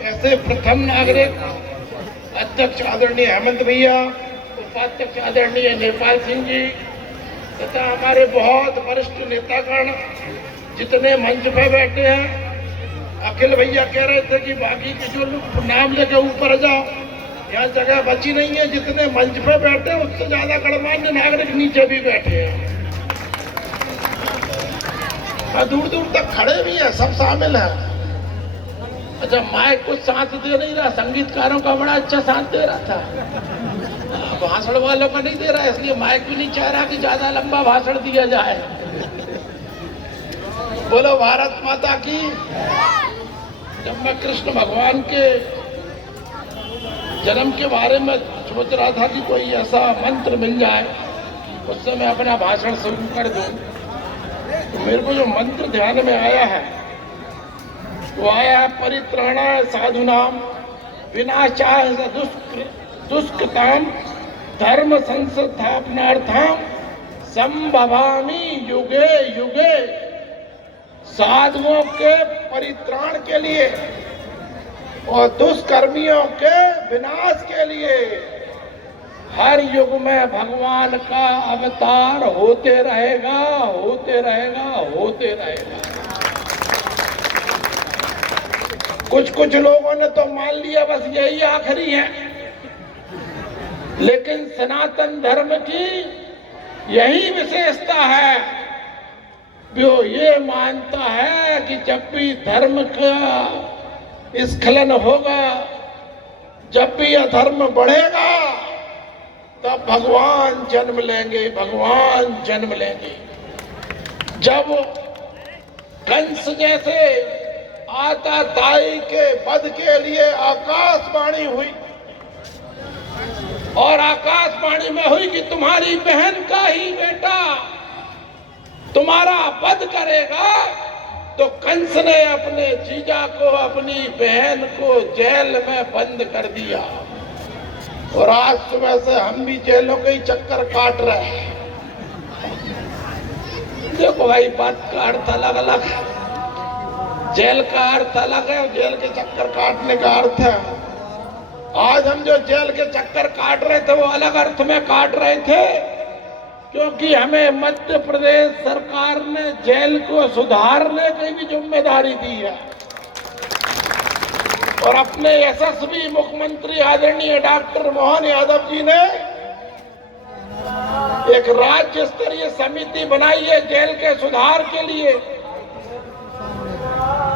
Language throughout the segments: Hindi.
ऐसे प्रथम नागरिक अध्यक्ष आदरणीय हेमंत भैया, उपाध्यक्ष आदरणीय नेपाल सिंह जी तथा हमारे बहुत वरिष्ठ नेतागण जितने मंच पे बैठे हैं। अखिल भैया कह रहे थे कि बाकी के जो लोग नाम लेके ऊपर जाओ, यहाँ जगह बची नहीं है। जितने मंच पे बैठे उससे ज्यादा गणमान्य नागरिक नीचे भी बैठे हैं और दूर दूर तक खड़े भी हैं, सब शामिल हैं। अच्छा, माइक कुछ साथ दे नहीं रहा, संगीतकारों का बड़ा अच्छा साथ दे रहा था, भाषण वालों का नहीं दे रहा है, इसलिए माइक भी नहीं चाह रहा कि ज्यादा लंबा भाषण दिया जाए। बोलो भारत माता की। जब मैं कृष्ण भगवान के जन्म के बारे में सोच रहा था कि कोई ऐसा मंत्र मिल जाए उससे मैं अपना भाषण शुरू कर दूं, तो मेरे को जो मंत्र ध्यान में आया है वो आया है, परित्राणाय साधूनाम विनाशाय दुष्कृताम धर्म संस्थापनार्थाम संभवामि युगे युगे। साधुओं के परित्राण के लिए और दुष्कर्मियों के विनाश के लिए हर युग में भगवान का अवतार होते रहेगा, होते रहेगा, होते रहेगा। कुछ कुछ लोगों ने तो मान लिया बस यही आखिरी है, लेकिन सनातन धर्म की यही विशेषता है, जो ये मानता है कि जब भी धर्म का स्खलन होगा, जब भी अधर्म बढ़ेगा, तब भगवान जन्म लेंगे, भगवान जन्म लेंगे। जब कंस जैसे आताताई के वध के लिए आकाशवाणी हुई और आकाशवाणी में हुई कि तुम्हारी बहन का ही बेटा तुम्हारा वध करेगा, तो कंस ने अपने जीजा को, अपनी बहन को जेल में बंद कर दिया। और आज सुबह से हम भी जेलों के ही चक्कर काट रहे हैं। देखो भाई, बात का अर्थ अलग अलग है, जेल का अर्थ अलग है, जेल के चक्कर काटने का अर्थ है। आज हम जो जेल के चक्कर काट रहे थे वो अलग अर्थ में काट रहे थे, क्योंकि हमें मध्य प्रदेश सरकार ने जेल को सुधारने की भी जिम्मेदारी दी है। और अपने यशस्वी मुख्यमंत्री आदरणीय डॉक्टर मोहन यादव जी ने एक राज्य स्तरीय समिति बनाई है जेल के सुधार के लिए।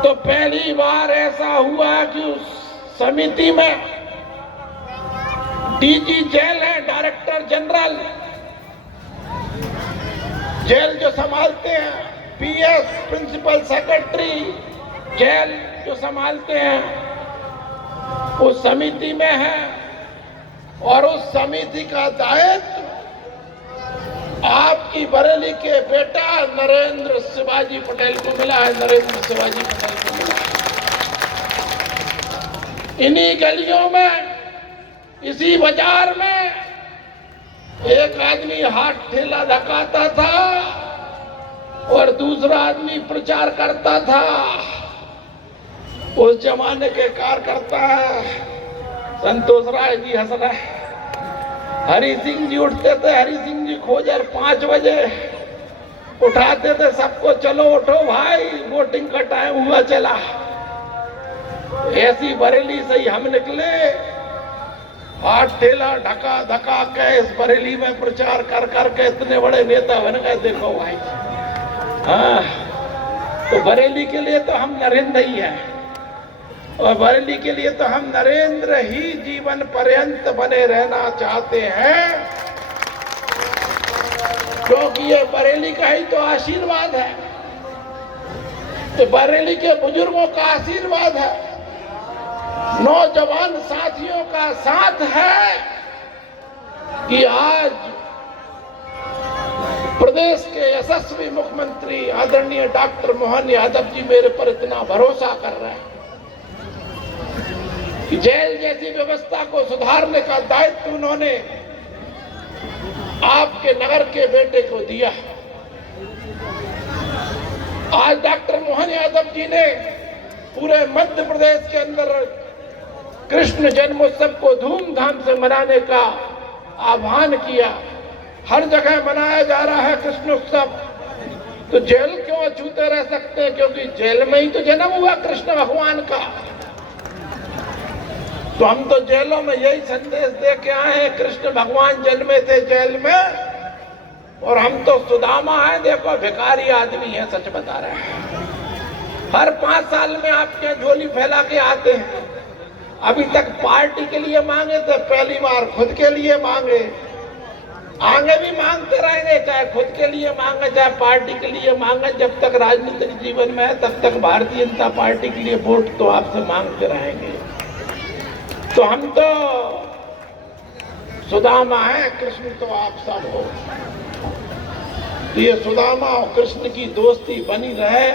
तो पहली बार ऐसा हुआ कि उस समिति में डीजी जेल है, डायरेक्टर जनरल जेल जो संभालते हैं, पीएस प्रिंसिपल सेक्रेटरी जेल जो संभालते हैं, उस समिति में है। और उस समिति का दायित्व आपकी बरेली के बेटा नरेंद्र शिवाजी पटेल को मिला है, नरेंद्र शिवाजी पटेल को मिला है। इन्हीं गलियों में, इसी बाजार में एक आदमी हाथ ठेला धकाता था और दूसरा आदमी प्रचार करता था। उस जमाने के कार्यकर्ता संतोष राय जी हंस रहे, हरि सिंह जी उठते थे, हरि सिंह जी खोजर 5 बजे उठाते थे सबको, चलो उठो भाई, वोटिंग का टाइम हुआ चला। ऐसी बरेली से ही हम निकले, हाथ ठेला ढका धका के इस बरेली में प्रचार कर करके इतने बड़े नेता बन गए। देखो भाई, हाँ, तो बरेली के लिए तो हम नरेंद्र ही हैं, और बरेली के लिए तो हम नरेंद्र ही जीवन पर्यंत बने रहना चाहते हैं, क्योंकि ये बरेली का ही तो आशीर्वाद है, तो बरेली के बुजुर्गों का आशीर्वाद है, नौजवान साथियों का साथ है कि आज प्रदेश के यशस्वी मुख्यमंत्री आदरणीय डॉक्टर मोहन यादव जी मेरे पर इतना भरोसा कर रहे हैं कि जेल जैसी व्यवस्था को सुधारने का दायित्व उन्होंने आपके नगर के बेटे को दिया। आज डॉक्टर मोहन यादव जी ने पूरे मध्य प्रदेश के अंदर कृष्ण जन्मोत्सव को धूमधाम से मनाने का आह्वान किया। हर जगह मनाया जा रहा है कृष्णोत्सव। तो जेल क्यों अछूते रह सकते हैं? क्योंकि जेल में ही तो जन्म हुआ कृष्ण भगवान का। तो हम तो जेलों में यही संदेश दे के आए हैं, कृष्ण भगवान जन्मे थे जेल में, और हम तो सुदामा हैं, देखो भिखारी आदमी है, सच बता रहे हैं। हर 5 साल में आपके झोली फैला के आते हैं। अभी तक पार्टी के लिए मांगे थे, पहली बार खुद के लिए मांगे। आगे भी मांगते रहेंगे, चाहे खुद के लिए मांगे चाहे पार्टी के लिए मांगे। जब तक राजनीतिक जीवन में है तब तक भारतीय जनता पार्टी के लिए वोट तो आपसे मांगते रहेंगे। तो हम तो सुदामा हैं, कृष्ण तो आप सब हो। तो ये सुदामा और कृष्ण की दोस्ती बनी रहे।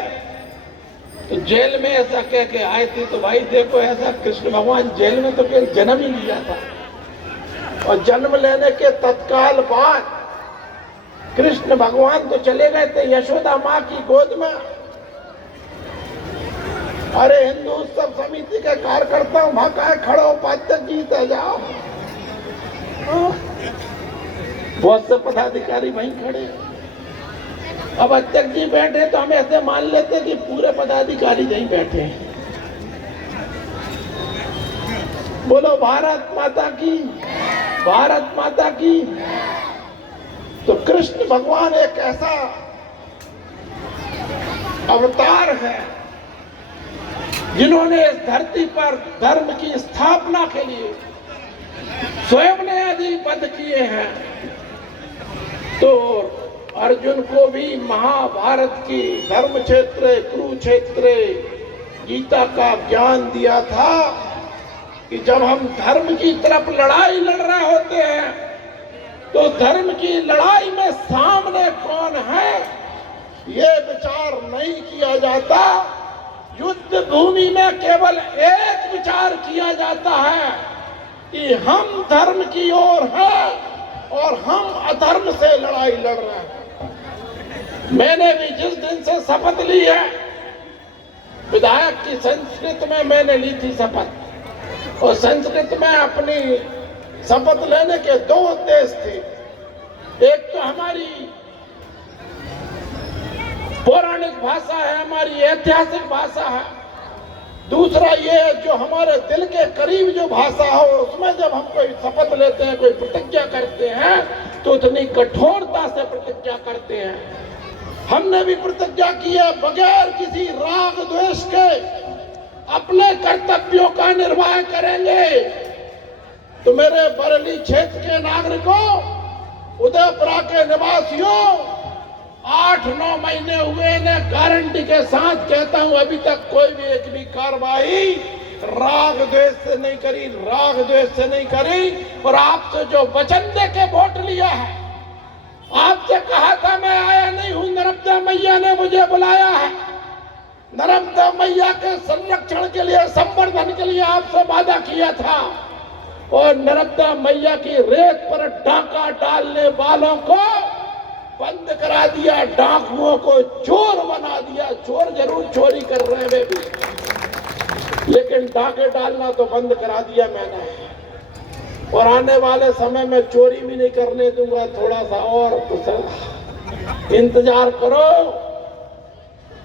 तो जेल में ऐसा कह के आए थे, तो भाई देखो ऐसा कृष्ण भगवान जेल में तो केवल जन्म ही लिया था, और जन्म लेने के तत्काल बाद कृष्ण भगवान तो चले गए थे यशोदा माँ की गोद में। अरे हिंदू उत्सव समिति के कार्यकर्ता वहां कहा खड़े हो, पाठक जीते जाओ। बहुत से पदाधिकारी वहीं खड़े। अब अध्यक्ष जी बैठे तो हम ऐसे मान लेते कि पूरे पदाधिकारी यहीं बैठे हैं। बोलो भारत माता की, भारत माता की। तो कृष्ण भगवान एक ऐसा अवतार है जिन्होंने इस धरती पर धर्म की स्थापना के लिए स्वयं ने आदि पद किए हैं। तो अर्जुन को भी महाभारत की धर्म क्षेत्र, कुरुक्षेत्र, गीता का ज्ञान दिया था कि जब हम धर्म की तरफ लड़ाई लड़ रहे होते हैं तो धर्म की लड़ाई में सामने कौन है ये विचार नहीं किया जाता। युद्ध भूमि में केवल एक विचार किया जाता है कि हम धर्म की ओर हैं और हम अधर्म से लड़ाई लड़ रहे हैं। मैंने भी जिस दिन से शपथ ली है, विधायक की संस्कृत में मैंने ली थी शपथ, और संस्कृत में अपनी शपथ लेने के 2 उद्देश्य थे। एक तो हमारी पौराणिक भाषा है, हमारी ऐतिहासिक भाषा है। दूसरा ये जो हमारे दिल के करीब जो भाषा हो, उसमें जब हम कोई शपथ लेते हैं, कोई प्रतिज्ञा करते हैं तो उतनी कठोरता से प्रतिज्ञा करते हैं। हमने भी प्रतिज्ञा की है बगैर किसी राग द्वेष के अपने कर्तव्यों का निर्वाह करेंगे। तो मेरे बरेली क्षेत्र के नागरिकों, उदयपुरा के निवासियों, 8-9 महीने हुए ने गारंटी के साथ कहता हूं, अभी तक कोई भी एक भी कार्रवाई राग द्वेष से नहीं करी, राग द्वेष से नहीं करी। और आपसे जो वचन दे के वोट लिया है, आपसे कहा था मैं आया नहीं हूं, नर्मदा मैया ने मुझे बुलाया है। नर्मदा मैया के संरक्षण के लिए, संवर्धन के लिए आपसे वादा किया था, और नर्मदा मैया की रेत पर डाका डालने वालों को बंद करा दिया, डाकुओं को चोर बना दिया। चोर जरूर चोरी कर रहे हैं वे भी, लेकिन डाके डालना तो बंद करा दिया मैंने। और आने वाले समय में चोरी भी नहीं करने दूंगा। थोड़ा सा और इंतजार करो।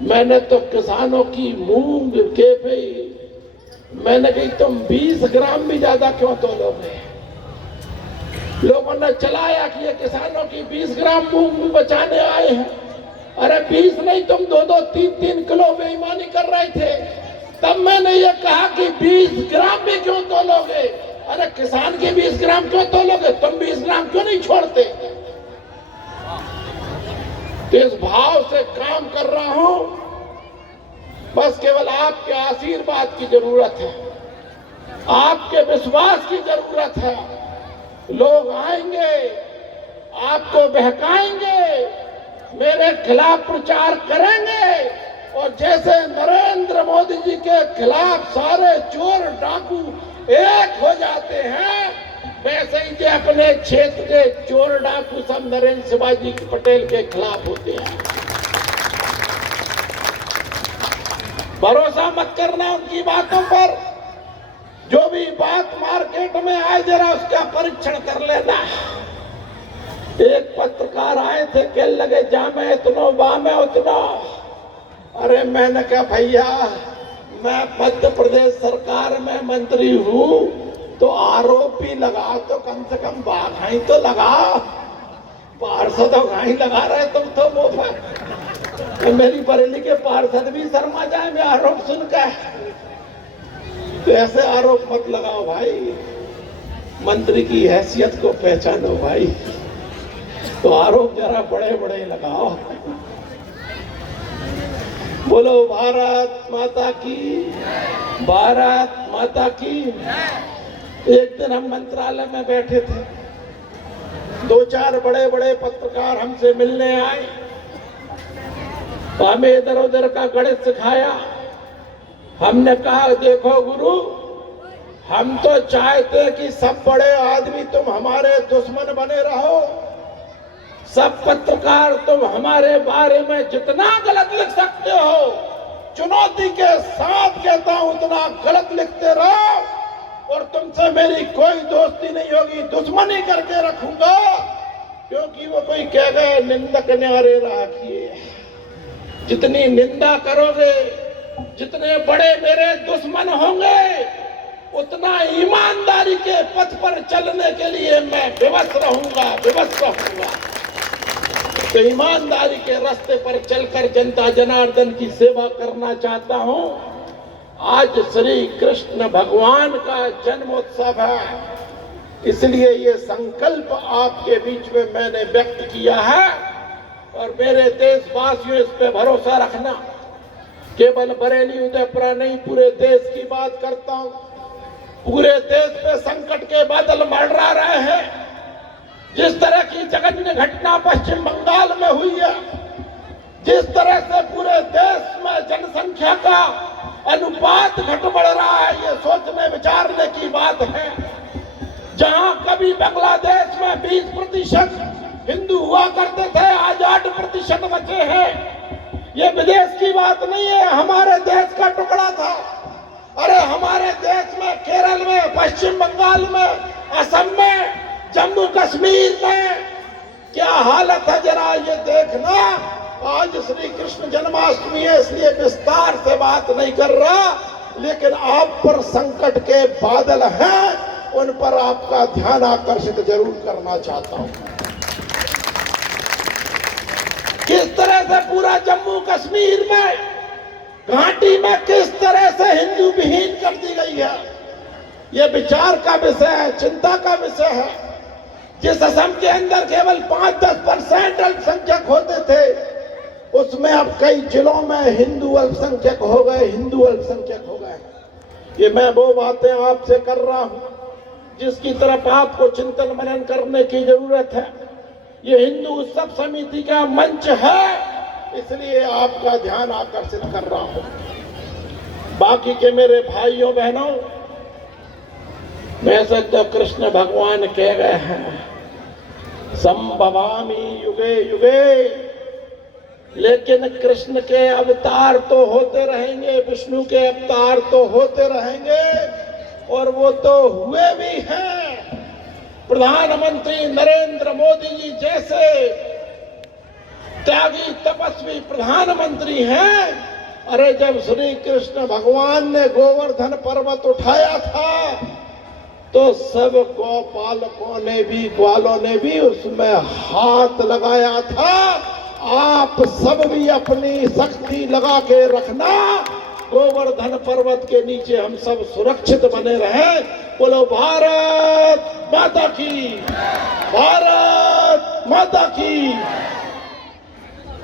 मैंने तो किसानों की मूंग के भी मैंने कही तुम 20 ग्राम भी ज्यादा क्यों तोलोगे। लोगों ने चलाया कि ये किसानों की 20 ग्राम मूंग बचाने आए हैं। अरे 20 नहीं, तुम 2-2, 3-3 किलो बेईमानी कर रहे थे। तब मैंने ये कहा कि 20 ग्राम भी क्यों तोलोगे। अरे किसान के 20 ग्राम क्यों तोलोगे, तुम 20 ग्राम क्यों नहीं छोड़ते। तो इस भाव से काम कर रहा हूं। बस केवल आपके आशीर्वाद की जरूरत है, आपके विश्वास की जरूरत है। लोग आएंगे, आपको बहकाएंगे, मेरे खिलाफ प्रचार करेंगे, और जैसे नरेंद्र मोदी जी के खिलाफ सारे चोर डाकू एक हो जाते हैं, वैसे ही जो अपने क्षेत्र के चोर डाकू सब नरेंद्र शिवाजी पटेल के खिलाफ होते हैं। भरोसा मत करना उनकी बातों पर। जो भी बात मार्केट में आए जरा उसका परीक्षण कर लेना। एक पत्रकार आए थे, कह लगे जामे इतनो बामे उतना। अरे मैंने कहा भैया मैं मध्य प्रदेश सरकार में मंत्री हूँ, तो आरोप भी लगा तो कम से कम बाघाई तो लगा। पार्षद घाई लगा रहे तुम तो वो मेरी बरेली के पार्षद भी शर्मा जाए आरोप सुनकर। तो ऐसे आरोप मत लगाओ भाई, मंत्री की हैसियत को पहचानो भाई। तो आरोप जरा बड़े बड़े लगाओ। बोलो भारत माता की, भारत माता की। एक दिन हम मंत्रालय में बैठे थे, दो चार बड़े बड़े पत्रकार हमसे मिलने आए, तो हमें इधर उधर का गणित सिखाया। हमने कहा देखो गुरु, हम तो चाहते कि सब बड़े आदमी तुम हमारे दुश्मन बने रहो, सब पत्रकार तुम हमारे बारे में जितना गलत लिख सकते हो, चुनौती के साथ कहता हूं उतना गलत लिखते रहो, और तुमसे मेरी कोई दोस्ती नहीं होगी, दुश्मनी करके रखूंगा। क्योंकि वो कोई कह गए निंदक न्यारे राखिए। जितनी निंदा करोगे, जितने बड़े मेरे दुश्मन होंगे, उतना ईमानदारी के पथ पर चलने के लिए मैं विवश रहूंगा, विवश रहूंगा। तो ईमानदारी के रास्ते पर चलकर जनता जनार्दन की सेवा करना चाहता हूं। आज श्री कृष्ण भगवान का जन्मोत्सव है, इसलिए ये संकल्प आपके बीच में मैंने व्यक्त किया है। और मेरे देशवासियों, इस पे भरोसा रखना, केवल बरेली उदयपुरा नहीं, पूरे देश की बात करता हूं। पूरे देश पे संकट के बादल मंडरा रहे हैं। जिस तरह की जघन्य घटना पश्चिम बंगाल में हुई है, जिस तरह से पूरे देश में जनसंख्या का अनुपात घट बढ़ रहा है, ये सोचने विचारने की बात है। जहां कभी बांग्लादेश में 20% हिंदू हुआ करते थे, आज 8% बचे हैं। ये विदेश की बात नहीं है, हमारे देश का टुकड़ा था। अरे हमारे देश में, केरल में, पश्चिम बंगाल में, असम में, जम्मू कश्मीर में क्या हालत है जरा ये देखना। आज श्री कृष्ण जन्माष्टमी है, इसलिए विस्तार से बात नहीं कर रहा, लेकिन आप पर संकट के बादल हैं, उन पर आपका ध्यान आकर्षित जरूर करना चाहता हूं। किस तरह से पूरा जम्मू कश्मीर में, घाटी में किस तरह से हिंदू विहीन कर दी गई है, यह विचार का विषय है, चिंता का विषय है। जिस असम के अंदर केवल 5-10% अल्पसंख्यक होते थे, उसमें अब कई जिलों में हिंदू अल्पसंख्यक हो गए, हिंदू अल्पसंख्यक हो गए। ये मैं वो बातें आपसे कर रहा हूं जिसकी तरफ आपको चिंतन मनन करने की जरूरत है। ये हिंदू उत्सव समिति का मंच है, इसलिए आपका ध्यान आकर्षित कर रहा हूं। बाकी के मेरे भाइयों बहनों, वैसे तो कृष्ण भगवान कह गए हैं संभवामि युगे युगे, लेकिन कृष्ण के अवतार तो होते रहेंगे, विष्णु के अवतार तो होते रहेंगे, और वो तो हुए भी हैं। प्रधानमंत्री नरेंद्र मोदी जी जैसे त्यागी तपस्वी प्रधानमंत्री हैं। अरे जब श्री कृष्ण भगवान ने गोवर्धन पर्वत उठाया था, तो सब गौपालकों ने भी, ग्वालों ने भी उसमें हाथ लगाया था। आप सब भी अपनी शक्ति लगा के रखना, गोवर्धन पर्वत के नीचे हम सब सुरक्षित बने रहे। बोलो भारत माता की, भारत माता की।